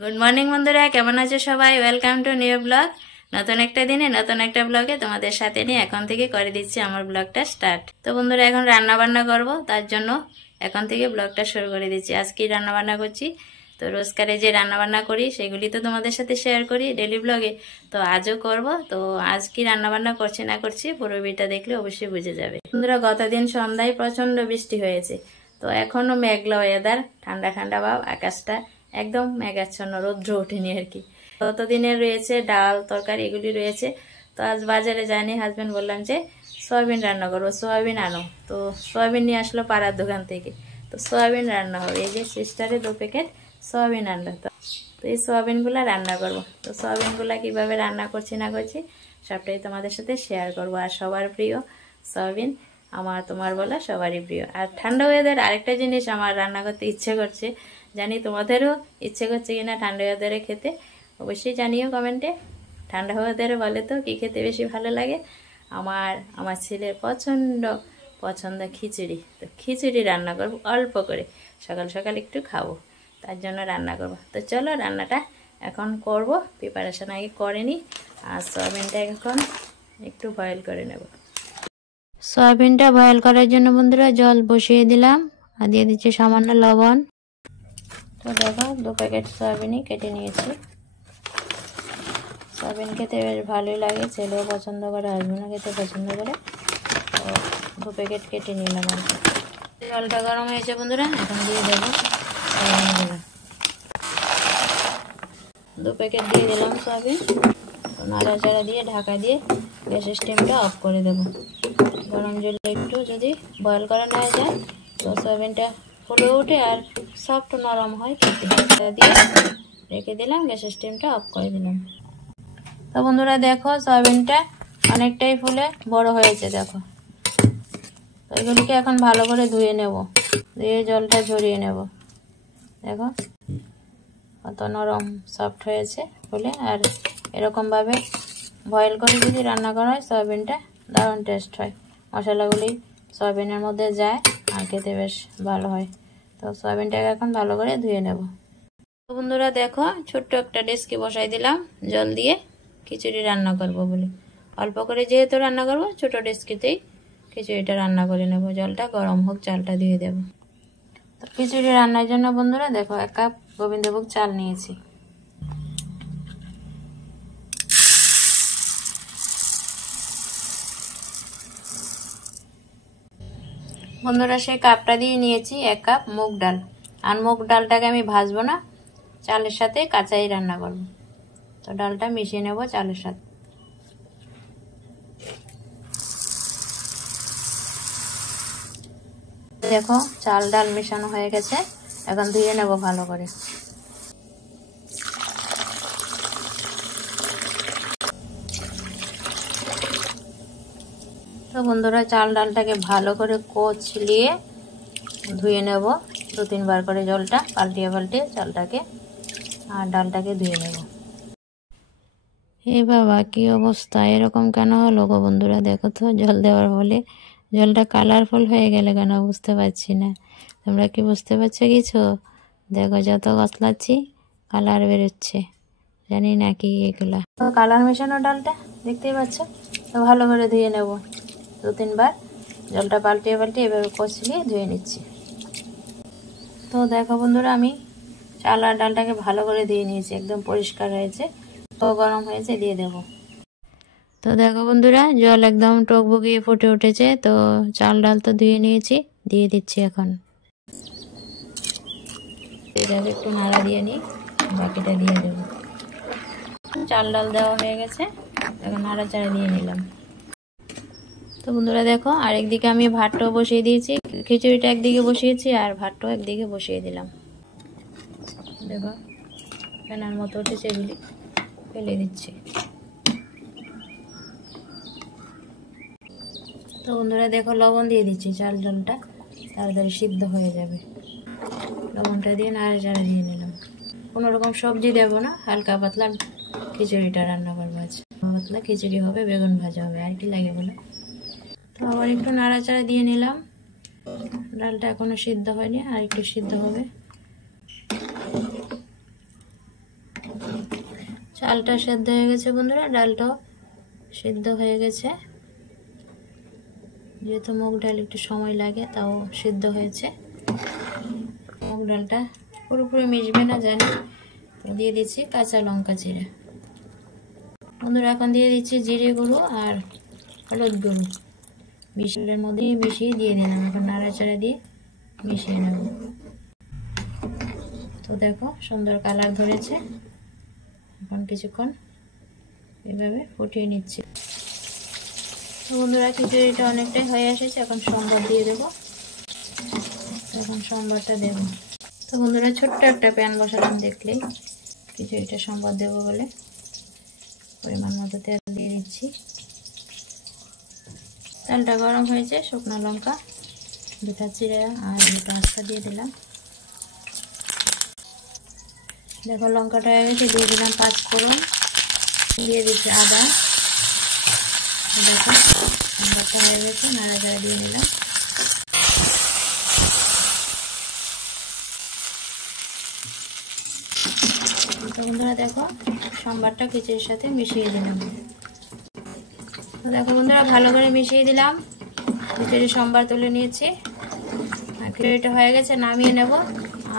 Good morning বন্ধুরা, কেমন আছো সবাই? Welcome to new blog. নতুন একটা দিনে নতুন একটা ব্লগে তোমাদের সাথে নিয়ে এখন থেকে করে দিচ্ছি আমার ব্লগটা স্টার্ট। তো বন্ধুরা, এখন রান্না বান্না করব, তার জন্য এখন থেকে ব্লগটা শুরু করে দিচ্ছি। আজকে রান্না বান্না করছি। তো রোজকারে যে রান্না বান্না করি সেগুলি তো তোমাদের সাথে শেয়ার করি ডেলি ব্লগে। তো আজও করব। তো আজ কি রান্না বান্না করছি না করছি পুরো ভিডিওটা দেখলে অবশ্যই বুঝে যাবে। বন্ধুরা, গতদিন সন্ধ্যায় প্রচন্ড বৃষ্টি হয়েছে। তো এখনো মেঘলা ওয়েদার, ঠান্ডা ঠান্ডা ভাব, আকাশটা একদম মেঘাচ্ছন্ন, রৌদ্র ওঠেনি আর কি। গতদিনের রয়েছে ডাল তরকারি, এগুলি রয়েছে। তো আজ বাজারে যায়নি, হাজবেন্ড বললাম যে সয়াবিন রান্না করবো, সয়াবিন আনো। তো সয়াবিন নিয়ে আসলো পাড়ার দোকান থেকে। তো সয়াবিন রান্না হবে, এই যে সিস্টারে 2 প্যাকেট সয়াবিন আনলো। তো এই সয়াবিনগুলো রান্না করব। তো সয়াবিনগুলো কিভাবে রান্না করছি না করছি সবটাই তোমাদের সাথে শেয়ার করব। আর সবার প্রিয় সয়াবিন, আমার তোমার বলা সবারই প্রিয়। আর ঠান্ডা ওয়েদার আরেকটা জিনিস আমার রান্না করতে ইচ্ছে করছে, জানি তোমাদেরও ইচ্ছে করছে কিনা ঠান্ডা ওয়েদারে খেতে, অবশ্যই জানিও কমেন্টে। ঠান্ডা ওয়েদারে বলে তো কি খেতে বেশি ভালো লাগে। আমার ছেলের পছন্দ খিচুড়ি। তো খিচুড়ি রান্না করবো অল্প করে, সকাল সকাল একটু খাবো, তার জন্য রান্না করব। তো চলো রান্নাটা এখন করব, প্রিপারেশন আগে করে নিই। আর সয়াবিনটা এখন একটু বয়েল করে নেব। সয়াবিনটা বয়েল করার জন্য বন্ধুরা জল বসিয়ে দিলাম, আর দিয়ে দিচ্ছি সামান্য লবণ। তো দেখো 2 প্যাকেট সয়াবিনই কেটে নিয়েছি। সয়াবিন খেতে বেশ ভালোই লাগে, ছেলেও পছন্দ করে, হাজবেন্ডও খেতে পছন্দ করে। তো 2 প্যাকেট কেটে নিলাম আর কি। জলটা গরম হয়েছে বন্ধুরা, এখন দিয়ে দেবো সয়াবিনগুলো। 2 প্যাকেট দিয়ে দিলাম সয়াবিন। নাড়াচাড়া দিয়ে ঢাকা দিয়ে গ্যাসের স্টিমটা অফ করে দেব। গরম জলে একটু যদি বয়েল করা না যায় তো সয়াবিনটা ফুলে ওঠে আর সফট নরম হয় খেতে। দিয়ে রেখে দিলাম, গ্যাসের স্টিমটা অফ করে দিলাম। তো বন্ধুরা দেখো, সয়াবিনটা অনেকটাই ফুলে বড় হয়েছে দেখো। তো এগুলিকে এখন ভালো করে ধুয়ে নেব, ধুয়ে জলটা ঝরিয়ে নেব। দেখো কত নরম সফট হয়েছে ফুলে। আর এরকমভাবে বয়েল করে যদি রান্না করা হয় সয়াবিনটা দারুণ টেস্ট হয়, মশলাগুলি সয়াবিনের মধ্যে যায় আর খেতে বেশ ভালো হয়। তো সয়াবিনটাকে এখন ভালো করে ধুয়ে নেব। তো বন্ধুরা দেখো, ছোট্ট একটা ডেচকি বসাই দিলাম জল দিয়ে, খিচুড়ি রান্না করব বলে। অল্প করে যেহেতু রান্না করব, ছোট ডেচকিতেই খিচুড়িটা রান্না করে নেব। জলটা গরম হোক, চালটা দিয়ে দেব। তো খিচুড়ি রান্নার জন্য বন্ধুরা দেখো 1 কাপ গোবিন্দভোগ চাল নিয়েছি। বন্ধুরা সেই কাপটা দিয়ে নিয়েছি 1 কাপ মুগ ডাল। আর মুগ ডালটাকে আমি ভাজবো না, চালের সাথে কাঁচাই রান্না করব। তো ডালটা মিশিয়ে নেব চালের সাথে। দেখো চাল ডাল মেশানো হয়ে গেছে, এখন ধুয়ে নেব ভালো করে। তো বন্ধুরা চাল ডালটাকে ভালো করে কচলিয়ে ধুয়ে নেব 2-3 বার করে, জলটা পাল্টিয়ে পাল্টিয়ে চালটাকে আর ডালটাকে ধুয়ে নেব। এ বাবা কি অবস্থা, এরকম কেন হলো গো বন্ধুরা? দেখো তো জল দেওয়ার ফলে জলটা কালারফুল হয়ে গেলে কেন বুঝতে পারছি না। তোমরা কি বুঝতে পারছো কিছু? দেখো যত কচলাচ্ছি কালার বেরোচ্ছে, জানি না কি এগুলা। তো কালার মেশানো ডালটা দেখতেই পাচ্ছ। তো ভালো করে ধুয়ে নেব 2-3 বার, জলটা পাল্টিয়ে পাল্টিয়ে এভাবে কচলিয়ে ধুয়ে নিচ্ছি। তো দেখো বন্ধুরা, আমি চাল আর ডালটাকে ভালো করে ধুয়ে নিয়েছি, একদম পরিষ্কার হয়েছে। তো গরম হয়েছে, দিয়ে দেব। তো দেখো বন্ধুরা জল একদম টকবগিয়ে ফুটে উঠেছে। তো চাল ডাল তো ধুয়ে নিয়েছি, দিয়ে দিচ্ছি এখন। এটাকে একটু নাড়া দিয়ে নিই, বাকিটা দিয়ে দেব। চাল ডাল দেওয়া হয়ে গেছে, এখন নাড়াচাড়া দিয়ে নিলাম। তো বন্ধুরা দেখো, আরেকদিকে আমি ভাতটাও বসিয়ে দিয়েছি। খিচুড়িটা একদিকে বসিয়েছি আর ভাতটাও একদিকে বসিয়ে দিলাম। দেখো ফেনার মতো উঠেছে, এগুলি ফেলে দিচ্ছি। তো বন্ধুরা দেখো লবণ দিয়ে দিচ্ছি, চাল ডালটা তাড়াতাড়ি সিদ্ধ হয়ে যাবে। লবণটা দিয়ে নাড়াচাড়া দিয়ে নিলাম। কোনো রকম সবজি দেবো না, হালকা পাতলা খিচুড়িটা রান্না করবো। আজ পাতলা খিচুড়ি হবে, বেগুন ভাজা হবে, আর কি লাগে বলো। তো আবার একটু নাড়াচাড়া দিয়ে নিলাম। ডালটা এখনো সিদ্ধ হয়নি, আর একটু সিদ্ধ হবে। চালটা সেদ্ধ হয়ে গেছে বন্ধুরা, ডালটাও সেদ্ধ হয়ে গেছে। যেহেতু মুগ ডাল একটু সময় লাগে, তাও সিদ্ধ হয়েছে। মুগ ডালটা পুরোপুরি মিশবে না জানি, তো দিয়ে দিচ্ছি কাঁচা লঙ্কা চিড়ে। বন্ধুরা এখন দিয়ে দিচ্ছি জিরে গুঁড়ো আর হলুদ গুঁড়ো, মিশালের মধ্যে মিশিয়ে দিয়ে দিলাম। এখন নাড়াচাড়া দিয়ে মিশিয়ে নেব। তো দেখো সুন্দর কালার ধরেছে। এখন কিছুক্ষণ এভাবে ফুটিয়ে নিচ্ছি। তো বন্ধুরা খিচুড়িটা অনেকটাই হয়ে এসেছে, এখন সম্বর দিয়ে দেবো। এখন সম্বরটা দেব। তো বন্ধুরা ছোট্ট একটা প্যান বসালাম, দেখলেই খিচুড়িটা সম্বর দেবো বলে। পরিমাণ মতো তেল দিয়ে দিচ্ছি। তেলটা গরম হয়েছে, শুকনো লঙ্কা দুটা চিড়ে আর দুটা আস্তা দিয়ে দিলাম। দেখো লঙ্কাটা হয়ে গেছে, দিয়ে দিলাম 5 ফোড়ন, দিয়ে দিচ্ছি আদা। দেখো সম্বরটা হয়ে গেছে, নাড়াচাড়া দিয়ে নিলাম। তো বন্ধুরা দেখো সম্বরটা খিচুড়ির সাথে মিশিয়ে দিলাম। তো দেখো বন্ধুরা ভালো করে মিশিয়ে দিলাম। খিচুড়ি সম্বর তুলে নিয়েছি। খিচুড়িটা হয়ে গেছে, নামিয়ে নেব।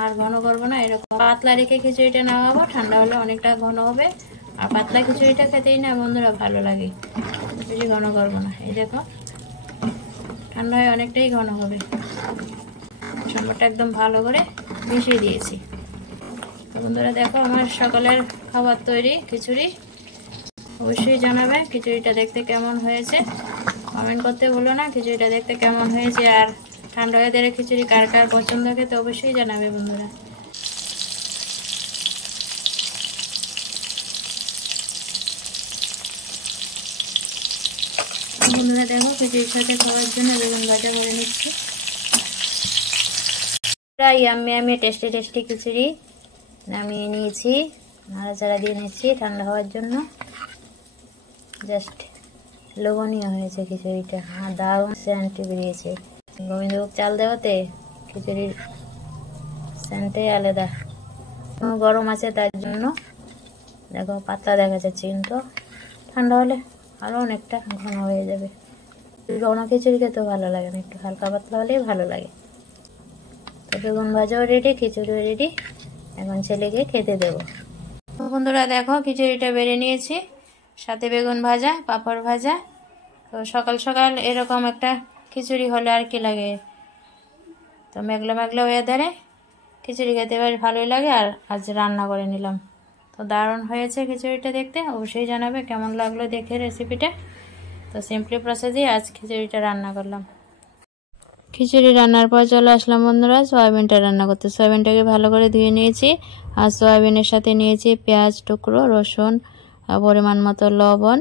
আর ঘন করবো না, এরকম পাতলা রেখে খিচুড়িটা নামাবো। ঠান্ডা হলে অনেকটা ঘন হবে, আর পাতলা খিচুড়িটা খেতেই না বন্ধুরা ভালো লাগে, বেশি ঘন করবো না। এই দেখো ঠান্ডা হয়ে অনেকটাই ঘন হবে। সম্বরটা একদম ভালো করে মিশিয়ে দিয়েছি। তো বন্ধুরা দেখো আমার সকালের খাবার তৈরি খিচুড়ি। অবশ্যই জানাবে খিচুড়িটা দেখতে কেমন হয়েছে, কমেন্ট করতে ভুলো না খিচুড়িটা দেখতে কেমন হয়েছে। আর ঠান্ডা ওয়েদারে খিচুড়ি কার কার পছন্দ খেতে অবশ্যই জানাবে বন্ধুরা। বন্ধুরা দেখো খিচুড়ির সাথে খাওয়ার জন্য বেগুন ভাজা করে নিচ্ছি। ইয়াম্মি ইয়াম্মি টেস্টি টেস্টি খিচুড়ি নামিয়ে নিয়েছি, নাড়াচাড়া দিয়ে নিচ্ছি ঠান্ডা হওয়ার জন্য। জাস্ট লোভনীয় হয়েছে খিচুড়িটা, আর দারুণ সেন্ট বেরিয়েছে। গোবিন্দভোগ চাল দেওয়াতে খিচুড়ির সেন্টটাই আলাদা। গরম আছে তার জন্য দেখো পাতলা দেখা যাচ্ছে, কিন্তু ঠান্ডা হলে আরও অনেকটা ঘন হয়ে যাবে। ঘন খিচুড়ি খেতেও ভালো লাগে না, একটু হালকা পাতলা হলেই ভালো লাগে। তো বেগুন ভাজাও রেডি, খিচুড়িও রেডি। এখন ছেলেকে খেতে দেবো। বন্ধুরা দেখো খিচুড়িটা বেড়ে নিয়েছি, সাথে বেগুন ভাজা, পাঁপড় ভাজা। তো সকাল সকাল এরকম একটা খিচুড়ি হলে আর কি লাগে। তো মেঘলা মেঘলা ওয়েদারে খিচুড়ি খেতে বেশ ভালোই লাগে। আর আজ রান্না করে নিলাম। তো দারুণ হয়েছে খিচুড়িটা দেখতে, অবশ্যই জানাবে কেমন লাগলো দেখে রেসিপিটা। তো সিম্পলি প্রসেসে আজ খিচুড়িটা রান্না করলাম। খিচুড়ি রান্নার পর চলে আসলাম বন্ধুরা সয়াবিনটা রান্না করতে। সয়াবিনটাকে ভালো করে ধুয়ে নিয়েছি, আর সয়াবিনের সাথে নিয়েছি পেঁয়াজ টুকরো, রসুন, পরিমাণ মতো লবণ,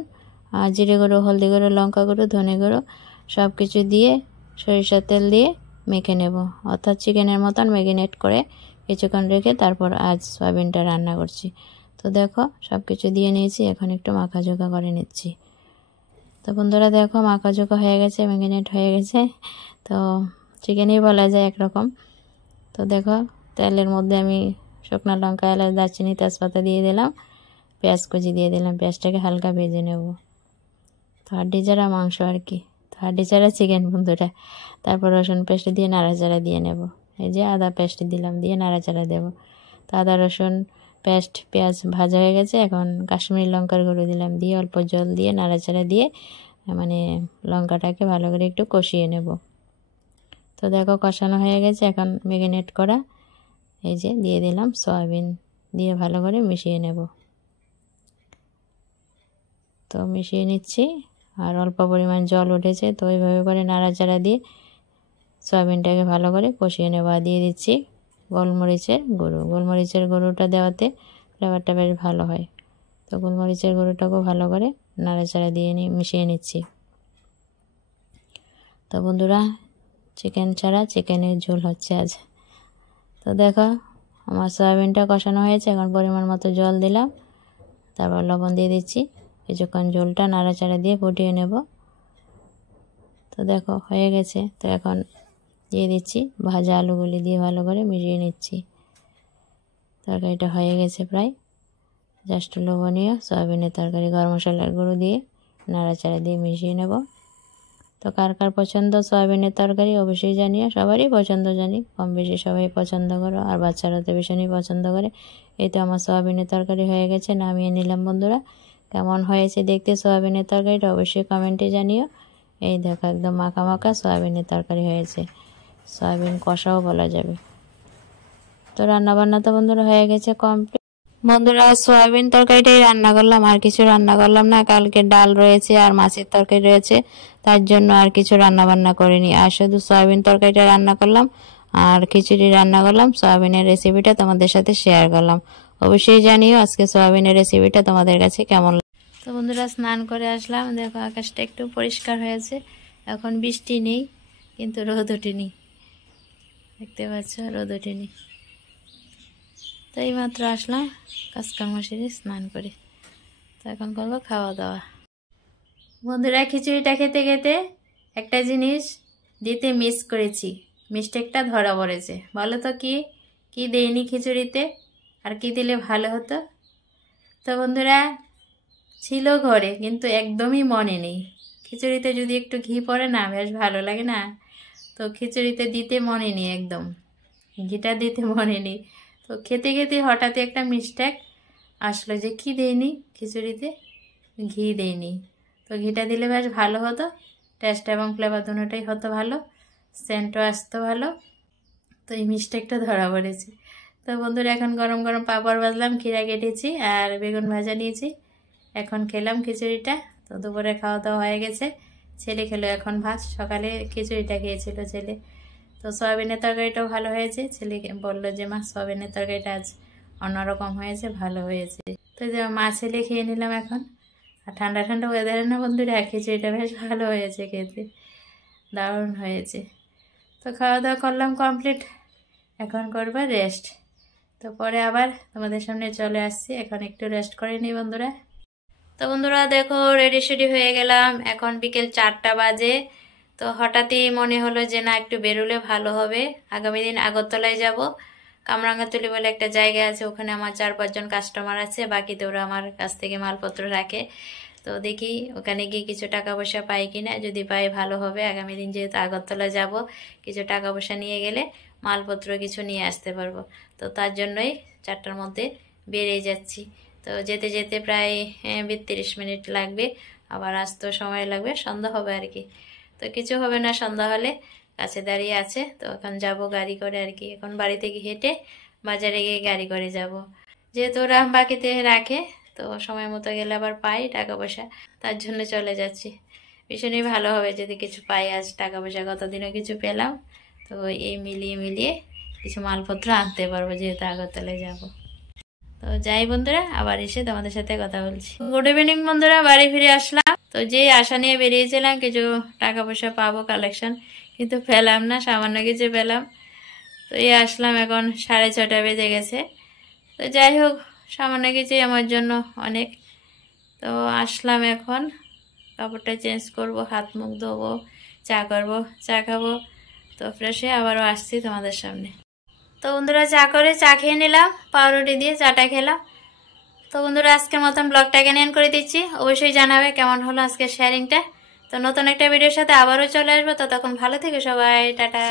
আর জিরে গুঁড়ো, হলদি গুঁড়ো, লঙ্কা গুঁড়ো, ধনে গুঁড়ো সব কিছু দিয়ে সরিষার তেল দিয়ে মেখে নেব। অর্থাৎ চিকেনের মতন ম্যারিনেট করে কিছুক্ষণ রেখে তারপর আজ সয়াবিনটা রান্না করছি। তো দেখো সব কিছু দিয়ে নিয়েছি, এখন একটু মাখাঝোকা করে নিচ্ছি। তো বন্ধুরা দেখো মাখাঝোকা হয়ে গেছে, ম্যারিনেট হয়ে গেছে। তো চিকেনই বলা যায় একরকম। তো দেখো তেলের মধ্যে আমি শুকনো লঙ্কা, এলাচ, দারচিনি, তেজপাতা দিয়ে দিলাম, পেঁয়াজ কুচি দিয়ে দিলাম। পেঁয়াজটাকে হালকা ভেজে নেব। তো হাড্ডি ছাড়া মাংস আর কি, তো হাড্ডি ছাড়া চিকেন বন্ধুরা। তারপর রসুন পেস্ট দিয়ে নাড়াচাড়া দিয়ে নেব। এই যে আদা পেস্ট দিলাম, দিয়ে নাড়াচাড়া দেব। তো আদা রসুন পেস্ট পেঁয়াজ ভাজা হয়ে গেছে, এখন কাশ্মীরি লঙ্কার গুঁড়ো দিলাম, দিয়ে অল্প জল দিয়ে নাড়াচাড়া দিয়ে মানে লঙ্কাটাকে ভালো করে একটু কষিয়ে নেব। তো দেখো কষানো হয়ে গেছে, এখন ম্যারিনেট করা এই যে দিয়ে দিলাম সয়াবিন, দিয়ে ভালো করে মিশিয়ে নেব। তো মিশিয়ে নিচ্ছি, আর অল্প পরিমাণ জল উঠেছে। তো এইভাবে করে নাড়াচাড়া দিয়ে সয়াবিনটাকে ভালো করে কষিয়ে নেব। আর দিয়ে দিচ্ছি গোলমরিচের গুঁড়ো। গোলমরিচের গুঁড়োটা দেওয়াতে ফ্লেভারটা বেশ ভালো হয়। তো গোলমরিচের গুঁড়োটাকেও ভালো করে নাড়াচাড়া দিয়ে মিশিয়ে নিচ্ছি। তো বন্ধুরা চিকেন ছাড়া চিকেনের ঝোল হচ্ছে আজ। তো দেখো আমার সয়াবিনটা কষানো হয়েছে, এখন পরিমাণ মতো জল দিলাম, তারপর লবণ দিয়ে দিচ্ছি। কিছুক্ষণ ঝোলটা নাড়াচাড়া দিয়ে ফুটিয়ে নেব। তো দেখো হয়ে গেছে। তো এখন দিয়ে দিচ্ছি ভাজা আলুগুলি, দিয়ে ভালো করে মিশিয়ে নিচ্ছি। তরকারিটা হয়ে গেছে প্রায়। জাস্ট লোভনীয় সয়াবিনের তরকারি গরম মশলার গুঁড়ো দিয়ে নাড়াচাড়া দিয়ে মিশিয়ে নেব। তো কার কার পছন্দ সয়াবিনের তরকারি অবশ্যই জানিও, সবারই পছন্দ জানি, কম বেশি সবাই পছন্দ করো, আর বাচ্চারা তো ভীষণই পছন্দ করে। এই তো আমার সয়াবিনের তরকারি হয়ে গেছে, নামিয়ে নিলাম। বন্ধুরা কেমন হয়েছে দেখতে সয়াবিনের তরকারিটা অবশ্যই কমেন্টে জানিও। এই দেখো একদম মাখা মাখা সয়াবিনের তরকারি হয়েছে, সয়াবিন কষাও বলা যাবে। তো রান্নাবান্না তো বন্ধুরা হয়ে গেছে কমপ্লিট। বন্ধুরা সয়াবিন তরকারিটাই রান্না করলাম, আর কিছু রান্না করলাম না। কালকে ডাল রয়েছে আর মাছের তরকারি রয়েছে, তার জন্য আর কিছু রান্না বান্না করিনি, আর শুধু সয়াবিন তরকারিটা রান্না করলাম আর খিচুড়ি রান্না করলাম। সয়াবিনের রেসিপিটা তোমাদের সাথে শেয়ার করলাম, অবশ্যই জানিও আজকে সয়াবিনের রেসিপিটা তোমাদের কাছে কেমন। তো বন্ধুরা স্নান করে আসলাম, দেখো আকাশটা একটু পরিষ্কার হয়েছে, এখন বৃষ্টি নেই কিন্তু রোদ ওঠেনি, দেখতে পাচ্ছ রোদ ওঠেনি। তো এইমাত্র আসলাম কাজকর্ম সেরে স্নান করে, তো এখন করবো খাওয়া দাওয়া। বন্ধুরা খিচুড়িটা খেতে খেতে একটা জিনিস দিতে মিস করেছি, মিস্টেকটা ধরা পড়েছে। বলো তো কি কি দেইনি খিচুড়িতে, আর কি দিলে ভালো হতো? তো বন্ধুরা ছিল ঘরে কিন্তু একদমই মনে নেই। খিচুড়িতে যদি একটু ঘি পড়ে না বেশ ভালো লাগে না, তো খিচুড়িতে দিতে মনে নেই, একদম ঘিটা দিতে মনে নেই। তো খেতে খেতে হঠাৎ একটা মিস্টেক আসলো যে কি দেইনি খিচুড়িতে, ঘি দেইনি। তো ঘিটা দিলে বেশ ভালো হতো, টেস্ট এবং ফ্লেভার দুটোটাই হতো ভালো, সেন্টও আসতো ভালো। তো এই মিস্টেকটা ধরা পড়েছে। তো বন্ধুরা এখন গরম গরম পাঁপড় ভাজলাম, খিরা কেটেছি আর বেগুন ভাজা নিয়েছি, এখন খেলাম খিচুড়িটা। তো দুপুরে খাওয়া দাওয়া হয়ে গেছে, ছেলে খেলো এখন ভাত, সকালে খিচুড়িটা খেয়েছিল ছেলে। তো সয়াবিনের তরকারিটাও ভালো হয়েছে, ছেলে বললো যে মা সয়াবিনের তরকারিটা আজ অন্যরকম হয়েছে, ভালো হয়েছে। তো যে মা ছেলে খেয়ে নিলাম এখন। আর ঠান্ডা ঠান্ডা ওয়েদারে না বন্ধুরা খিচুড়িটা বেশ ভালো হয়েছে, খেতে দারুণ হয়েছে। তো খাওয়া দাওয়া করলাম কমপ্লিট, এখন করবো রেস্ট। তো পরে আবার তোমাদের সামনে চলে আসছি, এখন একটু রেস্ট করে নিই বন্ধুরা। তো বন্ধুরা দেখো রেডি সেডি হয়ে গেলাম, এখন বিকেল 4টা বাজে। তো হঠাৎই মনে হলো যে না একটু বেরোলে ভালো হবে, আগামী দিন আগরতলায় যাব। কামরাঙ্গাতলি বলে একটা জায়গা আছে, ওখানে আমার 4-5 জন কাস্টমার আছে, বাকিতে ওরা আমার কাছ থেকে মালপত্র রাখে। তো দেখি ওখানে গিয়ে কিছু টাকা পয়সা পাই কিনা, যদি পাই ভালো হবে। আগামী দিন যেহেতু আগরতলা যাব, কিছু টাকা পয়সা নিয়ে গেলে মালপত্র কিছু নিয়ে আসতে পারবো। তো তার জন্যই 4টার মধ্যে বেরিয়ে যাচ্ছি। তো যেতে যেতে প্রায় 32 মিনিট লাগবে, আবার আসতেও সময় লাগবে, সন্ধ্যা হবে আর কি। তো কিছু হবে না, সন্ধ্যা হলে কাছে দাঁড়িয়ে আছে। তো এখন যাব গাড়ি করে আর কি, এখন বাড়ি থেকে হেঁটে বাজারে গিয়ে গাড়ি করে যাব, যেহেতু ওরা বাকিতে রাখে। তো সময় মতো গেলে আবার পাই টাকা পয়সা, তার জন্য চলে যাচ্ছি। ভীষণই ভালো হবে যদি কিছু পাই আজ টাকা পয়সা, কতদিনও কিছু পেলাম। তো এই মিলিয়ে কিছু মালপত্র আনতে পারবো যেহেতু আগরতলায় যাব। তো যাই বন্ধুরা, আবার এসে তোমাদের সাথে কথা বলছি। গুড ইভিনিং বন্ধুরা, বাড়ি ফিরে আসলাম। তো যে আশা নিয়ে বেরিয়েছিলাম কিছু টাকা পয়সা পাবো কালেকশন, কিন্তু পেলাম না, সামান্য কিছু পেলাম। তো এই আসলাম, এখন 6:30 বেজে গেছে। তো যাই হোক সামান্য কিছুই আমার জন্য অনেক। তো আসলাম, এখন কাপড়টা চেঞ্জ করব, হাত মুখ ধোবো, চা করবো, চা খাবো। তো ফ্রেশ হয়ে আবারও আসছি তোমাদের সামনে। তো বন্ধুরা চা খেয়ে নিলাম, পাউরুটি দিয়ে চাটা খেলাম। তো বন্ধুরা আজকের মতন ব্লগটাকে এন্ড করে দিচ্ছি, অবশ্যই জানাবে কেমন হলো আজকের শেয়ারিংটা। তো নতুন একটা ভিডিওর সাথে আবারও চলে আসবো, ততক্ষণ ভালো থেকো সবাই, টাটা।